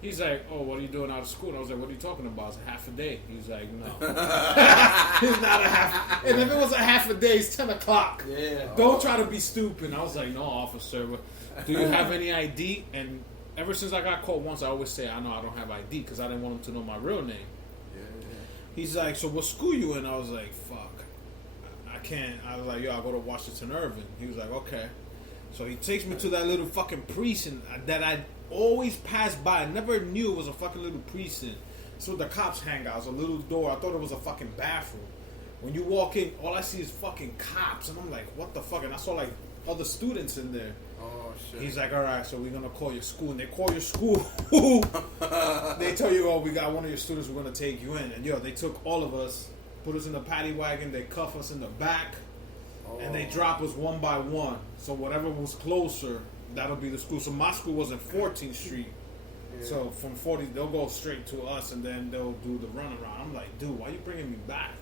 He's like, oh, what are you doing out of school? And I was like, what are you talking about? It's a half a day. He's like, no. It's not a half. And if it was a half a day, it's 10 o'clock. Yeah. Don't try to be stupid. And I was like, no, officer. Do you have any ID? And ever since I got caught once, I always say, I know I don't have ID because I didn't want him to know my real name. Yeah. He's like, so what school you in? I was like, fuck. I can't. I was like, yo, I go to Washington Irving. He was like, okay. So he takes me to that little fucking precinct that I always passed by. I never knew it was a fucking little precinct. So the cops hang out. It's a little door. I thought it was a fucking bathroom. When you walk in, all I see is fucking cops. And I'm like, what the fuck? And I saw like other students in there. Oh, shit. He's like, all right, so we're going to call your school. And they call your school. They tell you, oh, we got one of your students. We're going to take you in. And, yo, they took all of us, put us in the paddy wagon. They cuff us in the back. And they drop us one by one. So whatever was closer, that'll be the school. So my school was in 14th Street. Yeah. So from 40, they'll go straight to us, and then they'll do the runaround. I'm like, dude, why you bringing me back?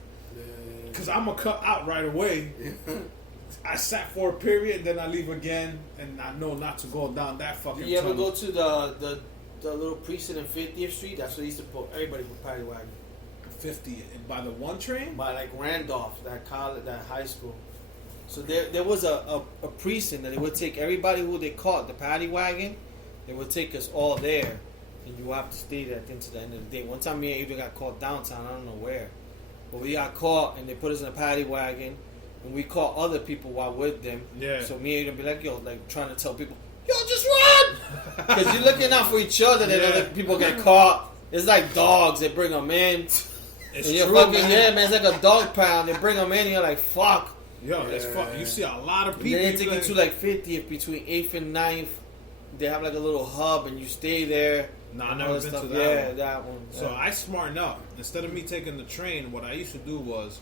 Because I'm going to cut out right away. I sat for a period, then I leave again, and I know not to go down that fucking Did you ever tunnel. go to the little precinct in 50th Street? That's where they used to put everybody with paddy wagon. 50 by the one train? By like Randolph, that college, that high school. So there was a precinct that they would take everybody who they caught the paddy wagon. They would take us all there, and you have to stay there until the end of the day. One time, me and Adrian got caught downtown. I don't know where, but we got caught, and they put us in a paddy wagon, and we caught other people while with them. Yeah. So me and Adrian be like, yo, like trying to tell people, yo, just run, because you're looking out for each other. Then other people get caught. It's like dogs. They bring them in. It's and you're true, fucking, man. yeah, man. It's like a dog pound. They bring them in, and you're like, fuck. Yo, it's fuck. You see a lot of people. Then they take you to like 50th between 8th and 9th. They have like a little hub, and you stay there. Nah, I never been to that yeah, one. that one. So I smartened up. Instead of me taking the train, what I used to do was,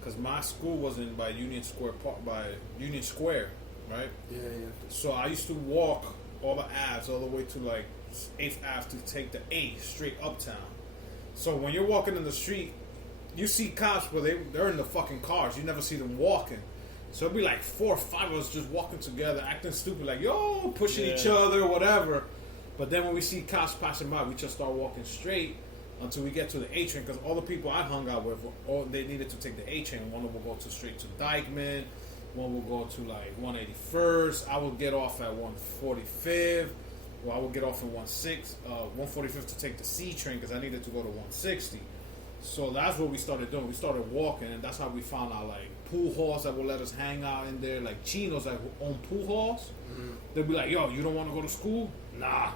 because my school was in by Union Square Park, by Union Square, right? Yeah. So I used to walk all the Aves all the way to like 8th Ave to take the A straight uptown. So when you're walking in the street, you see cops, but they're in the fucking cars. You never see them walking. So it'd be like 4 or 5 of us just walking together, acting stupid, like, yo, pushing each other, whatever. But then when we see cops passing by, we just start walking straight until we get to the A train. Because all the people I hung out with, they needed to take the A train. One will go straight to Dykeman. One will go to like 181st. I would get off at 145th. Well, I would get off at 145th to take the C train because I needed to go to 160. So that's what we started doing. We started walking, and that's how we found out like pool halls that would let us hang out in there, like chinos that own pool halls. Mm-hmm. They'd be like, "Yo, you don't want to go to school? Nah.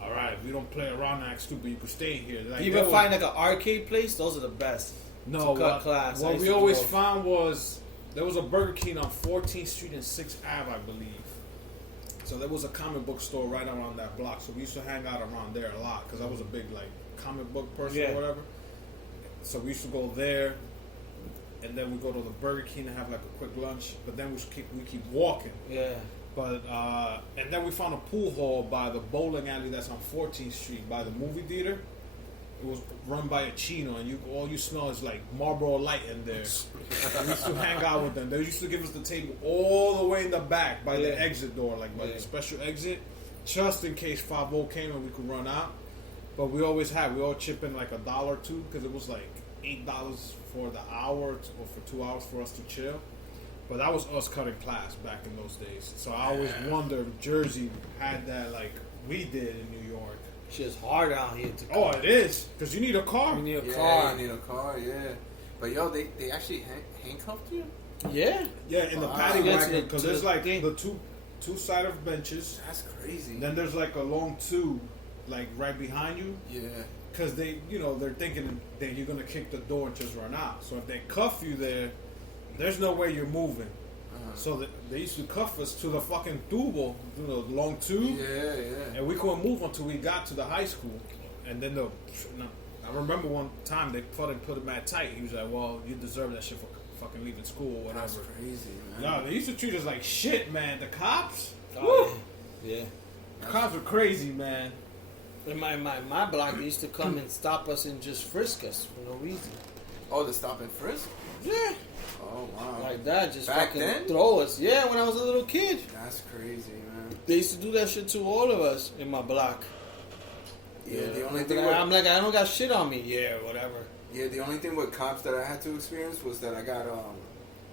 All right, we don't play around and act stupid. You can stay here." Like, you even find like an arcade place? Those are the best. No, what we always found was there was a Burger King on 14th Street and 6th Ave, I believe. So there was a comic book store right around that block. So we used to hang out around there a lot because I was a big like comic book person or whatever. So we used to go there, and then we go to the Burger King and have like a quick lunch. But then we keep walking. Yeah. But and then we found a pool hall by the bowling alley that's on 14th Street by the movie theater. It was run by a Chino, and all you smell is like Marlboro Light in there. We used to hang out with them. They used to give us the table all the way in the back by the exit door, like by the special exit, just in case 5-0 came and we could run out. But we all chip in like $1 or $2 because it was like $8 for the hour or for 2 hours for us to chill. But that was us cutting class back in those days. So I always wonder if Jersey had that like we did in New York. Shit's hard out here to Oh, it is. Because you need a car. You need a Yeah, car. you need a car, yeah. But yo, they actually handcuffed you? Yeah. Yeah, in the paddy Yeah, wagon. Because there's like thing. the two side of benches. That's crazy. Then there's like a long tube, like right behind you. Yeah. Because they're thinking that you're going to kick the door and just run out. So if they cuff you there's no way you're moving. So they used to cuff us to the fucking tubo, the long tube. Yeah. And we couldn't move until we got to the high school. And then I remember one time they put him mad tight. He was like, well, you deserve that shit for fucking leaving school or whatever. That's crazy, man. No, they used to treat us like shit, man. The cops? Oh, yeah. The cops were crazy, man. In my block, they used to come and stop us and just frisk us for no reason. Oh, the stop and frisk? Yeah. Oh, wow. Like that, just Back fucking then? throw us. Yeah, when I was a little kid. That's crazy, man. They used to do that shit to all of us in my block. Yeah, the only thing I'm like, I don't got shit on me. Yeah, whatever. Yeah, the only thing with cops that I had to experience was that I got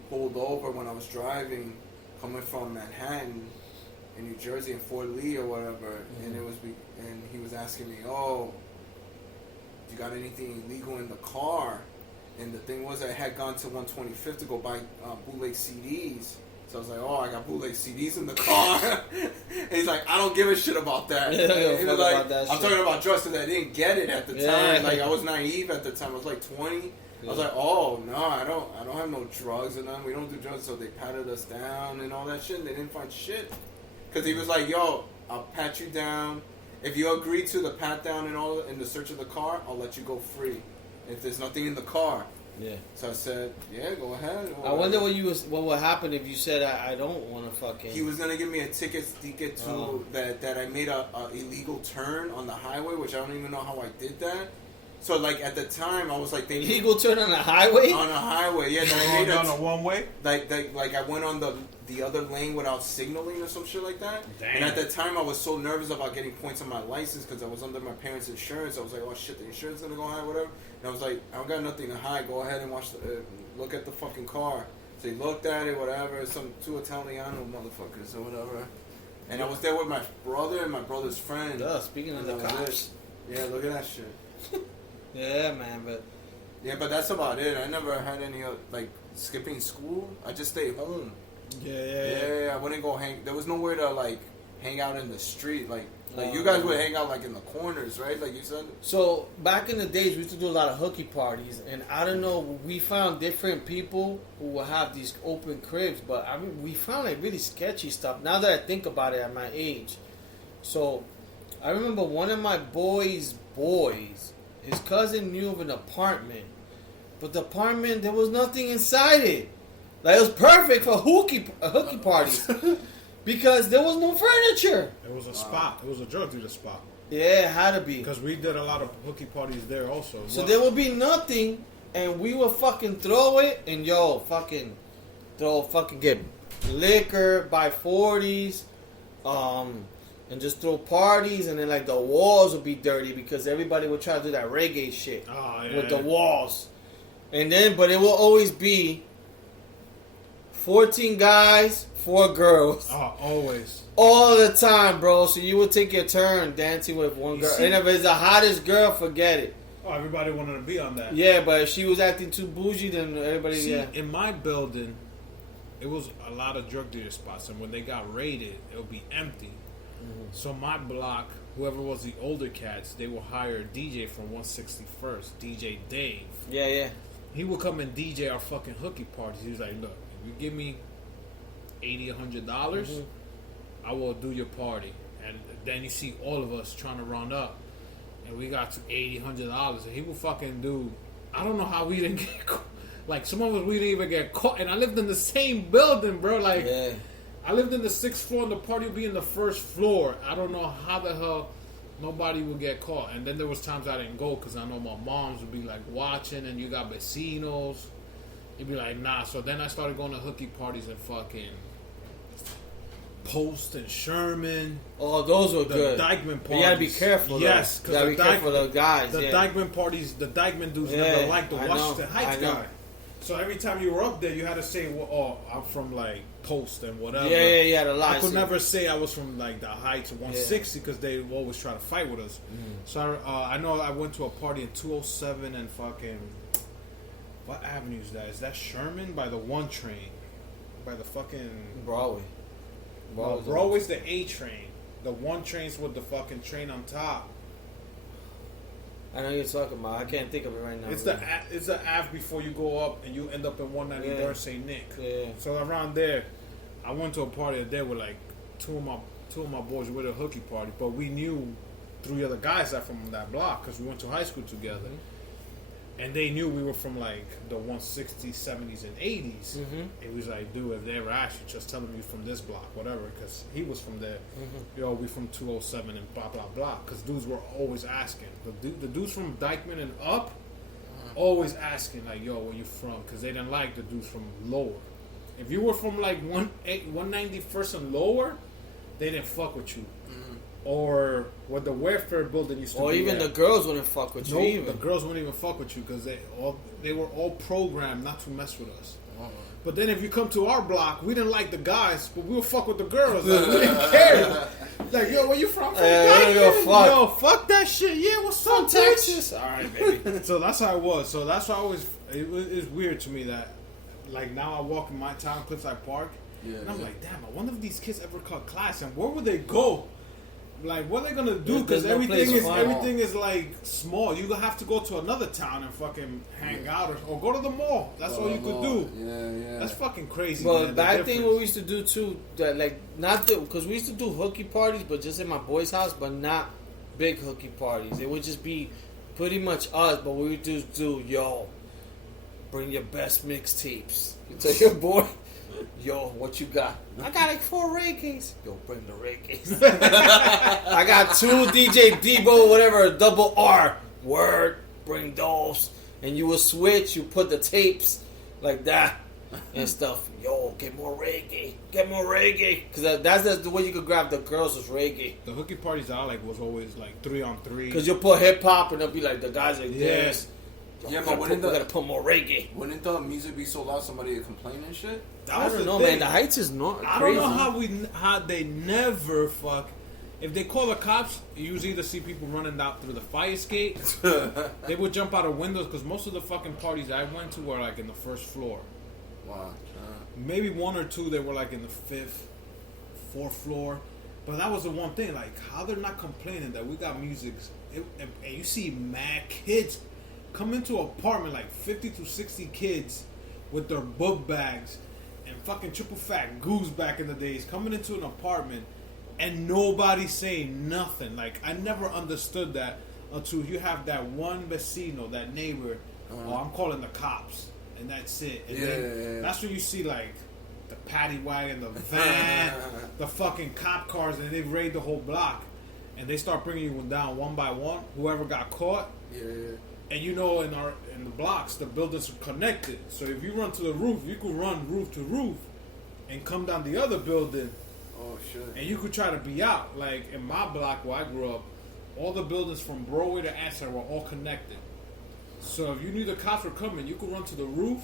pulled over when I was driving, coming from Manhattan in New Jersey in Fort Lee or whatever, and and he was asking me, "Oh, you got anything illegal in the car?" And the thing was, I had gone to 125th to go buy bootleg CDs. So I was like, "Oh, I got bootleg CDs in the car." And he's like, "I don't give a shit about that." Yeah, he was like, "I'm talking about drugs because I didn't get it at the time. Like I was naive at the time. I was like 20. Yeah. I was like, "Oh no, I don't have no drugs and nothing. We don't do drugs." So they patted us down and all that shit. And they didn't find shit because he was like, "Yo, I'll pat you down. If you agree to the pat down and all in the search of the car, I'll let you go free. If there's nothing in the car." Yeah. So I said, "Yeah, go ahead." I wonder what would happen if you said I don't want to fucking. He was gonna give me a ticket to that I made a illegal turn on the highway, which I don't even know how I did that. So like at the time, I was like, illegal turn on the highway. On a highway, yeah. That I made on a one way. Like I went on the other lane without signaling or some shit like that. Damn. And at that time, I was so nervous about getting points on my license because I was under my parents' insurance. I was like, "Oh shit, the insurance is gonna go high, whatever." And I was like, "I don't got nothing to hide. Go ahead and look at the fucking car." So he looked at it, whatever. Two Italiano motherfuckers or whatever. And I was there with my brother and my brother's friend. Speaking of the cops. Yeah, look at that shit. Yeah, man, but. Yeah, but that's about it. I never had any like skipping school. I just stayed home. Yeah. I wouldn't go hang. There was nowhere to like hang out in the street. Like you guys would hang out like in the corners, right? Like you said. So back in the days, we used to do a lot of hooky parties, and I don't know. We found different people who would have these open cribs, but I mean, we found like really sketchy stuff. Now that I think about it, at my age, so I remember one of my boys, his cousin knew of an apartment, but the apartment there was nothing inside it. Like it was perfect for hooky parties because there was no furniture. It was a spot. It was a drug dealer spot. Yeah, it had to be. Because we did a lot of hooky parties there also. So there would be nothing, and we would fucking throw it, and get liquor, buy 40s, and just throw parties, and then like the walls would be dirty because everybody would try to do that reggae shit with the walls. And then, but it will always be 14 guys, 4 girls. Oh, always. All the time, bro. So you would take your turn dancing with one girl. And if it's the hottest girl, forget it. Oh, everybody wanted to be on that. Yeah, but if she was acting too bougie, then everybody, in my building, it was a lot of drug dealer spots. And when they got raided, it would be empty. Mm-hmm. So my block, whoever was the older cats, they would hire a DJ from 161st, DJ Dave. Yeah. He would come and DJ our fucking hooky parties. He was like, "Look, if you give me $80, $100, I will do your party." And then you see all of us trying to round up, and we got to $80, $100, and he would fucking do. I don't know how we didn't get caught. Like some of us, we didn't even get caught, and I lived in the same building, bro. Like I lived in the 6th floor, and the party would be in the 1st floor. I don't know how the hell nobody would get caught. And then there was times I didn't go because I know my moms would be like watching, and you got vecinos. You'd be like, nah. So then I started going to hooky parties and fucking Post and Sherman. Oh, those were good. The Dykeman parties. You gotta be careful. Yes, because you gotta be careful of guys. The Dykeman parties, the Dykeman dudes never liked the Washington Heights guy. So every time you were up there, you had to say, well, "Oh, I'm from like Post and whatever." Yeah, you had to lie. I could never say I was from like the Heights or 160 because they would always try to fight with us. So I know I went to a party in 207 and fucking what avenue is that? Is that Sherman by the 1 train? By the fucking Broadway. Broadway's the A train. The 1 train's with the fucking train on top. I know you're talking about. I can't think of it right now. It's the Ave before you go up and you end up in 193rd St. Nick. Yeah. So around there, I went to a party there with like two of my boys with a hooky party, but we knew 3 other guys that from that block because we went to high school together. And they knew we were from like the 160s, 70s, and 80s. It was like, dude, if they ever ask you, just tell them you're from this block, whatever, because he was from there. Yo, we from 207 and blah, blah, blah. Because dudes were always asking. The dudes from Dykeman and up, always asking, like, yo, where you from? Because they didn't like the dudes from lower. If you were from like 191st and lower, they didn't fuck with you. or what the welfare building used to Or be. even the girls wouldn't fuck with you. No, Even the girls wouldn't even fuck with you because they were all programmed not to mess with us. But then if you come to our block, we didn't like the guys, but we would fuck with the girls. Like, we didn't care. Like, yo, where you from? Yo, fuck that shit. Yeah, what's up, Texas? All right, baby. So that's how it was. So that's why it's weird to me that, like, now I walk in my town, Cliffside Park, and I'm like, damn, I wonder if these kids ever cut class, and where would they go? Like, what are they gonna do? Because everything is like small. You have to go to another town and fucking hang out, or go to the mall. That's all you could do. Yeah. That's fucking crazy. But man, back then, what we used to do too, that like because we used to do hooky parties, but just in my boy's house, but not big hooky parties. It would just be pretty much us. But we would just do, yo, bring your best mixtapes. You tell your boy, yo, what you got? I got like 4 reggaes. Yo, bring the reggaes. I got 2 DJ Debo, whatever, double R. Word, bring those. And you would switch, you put the tapes like that and stuff. Yo, get more reggae. Because that's the way you could grab the girls was reggae. The hooky parties I like was always like 3-on-3. Because you'll put hip hop and they'll be like, the guys like this. Yeah, but we gotta put more reggae. Wouldn't the music be so loud somebody would complain and shit? I don't know, man. The Heights is not I crazy. don't know how they never fuck. If they call the cops, you usually either see people running out through the fire escape. They would jump out of windows because most of the fucking parties I went to were like in the first floor. Wow. Maybe 1 or 2 they were like in the 5th, 4th floor. But that was the one thing, like how they're not complaining that we got music. And you see mad kids come into an apartment, like 50 to 60 kids with their book bags and fucking triple fat goose back in the days coming into an apartment and nobody saying nothing. Like, I never understood that until you have that one vecino, that neighbor, I'm calling the cops, and that's it. And then that's when you see, like, the paddy wagon, the van, the fucking cop cars, and they raid the whole block. And they start bringing you down one by one, whoever got caught. And you know, in the blocks, the buildings are connected. So if you run to the roof, you could run roof to roof and come down the other building. Oh, shit. And you could try to be out. Like, in my block where I grew up, all the buildings from Broadway to Astor were all connected. So if you knew the cops were coming, you could run to the roof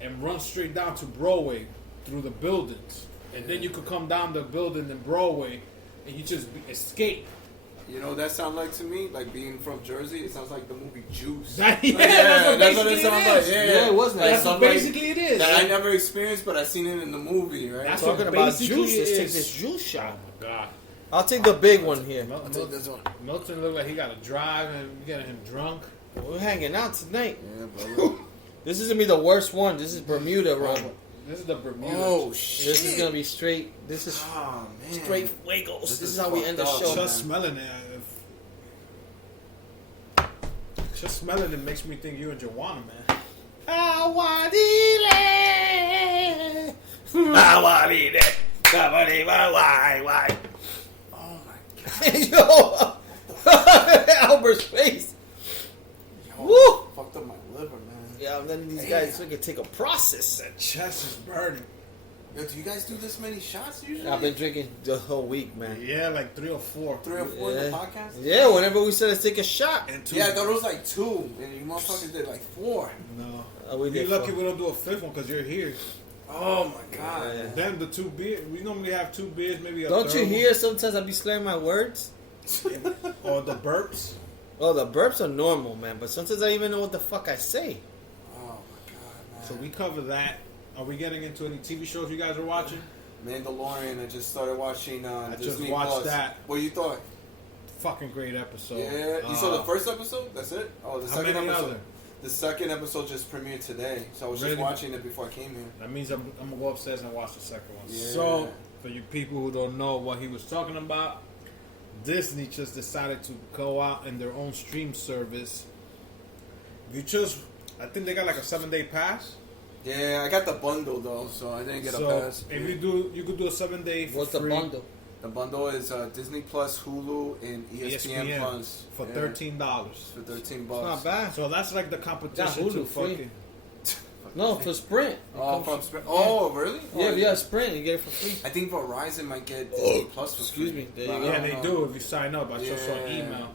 and run straight down to Broadway through the buildings. And then you could come down the building in Broadway and you just escape. You know what that sounds like to me? Like, being from Jersey, it sounds like the movie Juice. That's what it sounds like. Yeah, it was. That's what basically it is. That I never experienced, but I seen it in the movie, right? That's Talking what about basically juice, let's is. take this juice shot. Oh my god. I'll take the big one here. I'll take this one. Milton looked like he got to drive and we getting him drunk. We're hanging out tonight. Yeah, bro. This is gonna be the worst one. This is Bermuda, bro. This is the Bermuda. Oh, shit. This is gonna be straight. This is straight fuegos. This is how we end the show. Just smelling it. Just smelling it makes me think you and Juwanaman. Oh my god. Yo, Albert's face. Yo, Woo! fucked up my liver, man. Yeah, and then these guys we can take a process. That chest is burning. Yo, do you guys do this many shots usually? I've been drinking the whole week, man. Yeah, like 3 or 4. 3 or 4 in the podcast? Yeah, whenever we said let's take a shot. And 2. Yeah, I thought it was like 2, and you motherfuckers did like 4. No. We You're did lucky 4. we don't do a 5th one because you're here. Oh my god. Yeah. Then the 2 beers. We normally have 2 beers, maybe a Don't third you hear? Sometimes I be slurring my words. one. Or the burps. Oh, the burps are normal, man. But sometimes I don't even know what the fuck I say. Oh my god, man. So we cover that. Are we getting into any TV shows you guys are watching? Mandalorian, I just started watching I Disney just watched Plus. that. What you thought? Fucking great episode. Yeah, you saw the first episode? That's it? Oh, the How second many episode. other? The second episode just premiered today, so I was Really? just watching it before I came here. That means I'm gonna go upstairs and watch the second one. Yeah. So, for you people who don't know what he was talking about, Disney just decided to go out in their own stream service. I think they got like a 7-day pass. Yeah, I got the bundle though, so I didn't get a pass. If you could do a 7-day for What's free the bundle? The bundle is Disney Plus, Hulu, and ESPN Plus for yeah, $13. For $13 It's not bad. So that's like the competition Hulu to free. fucking. No, for Sprint. Oh, from Sprint. Oh, really? Yeah, yeah, Sprint. You get it for free. I think Verizon might get Disney Plus for Excuse free. me. There But you I go. Yeah, don't they know. do if you sign up. I just saw an email.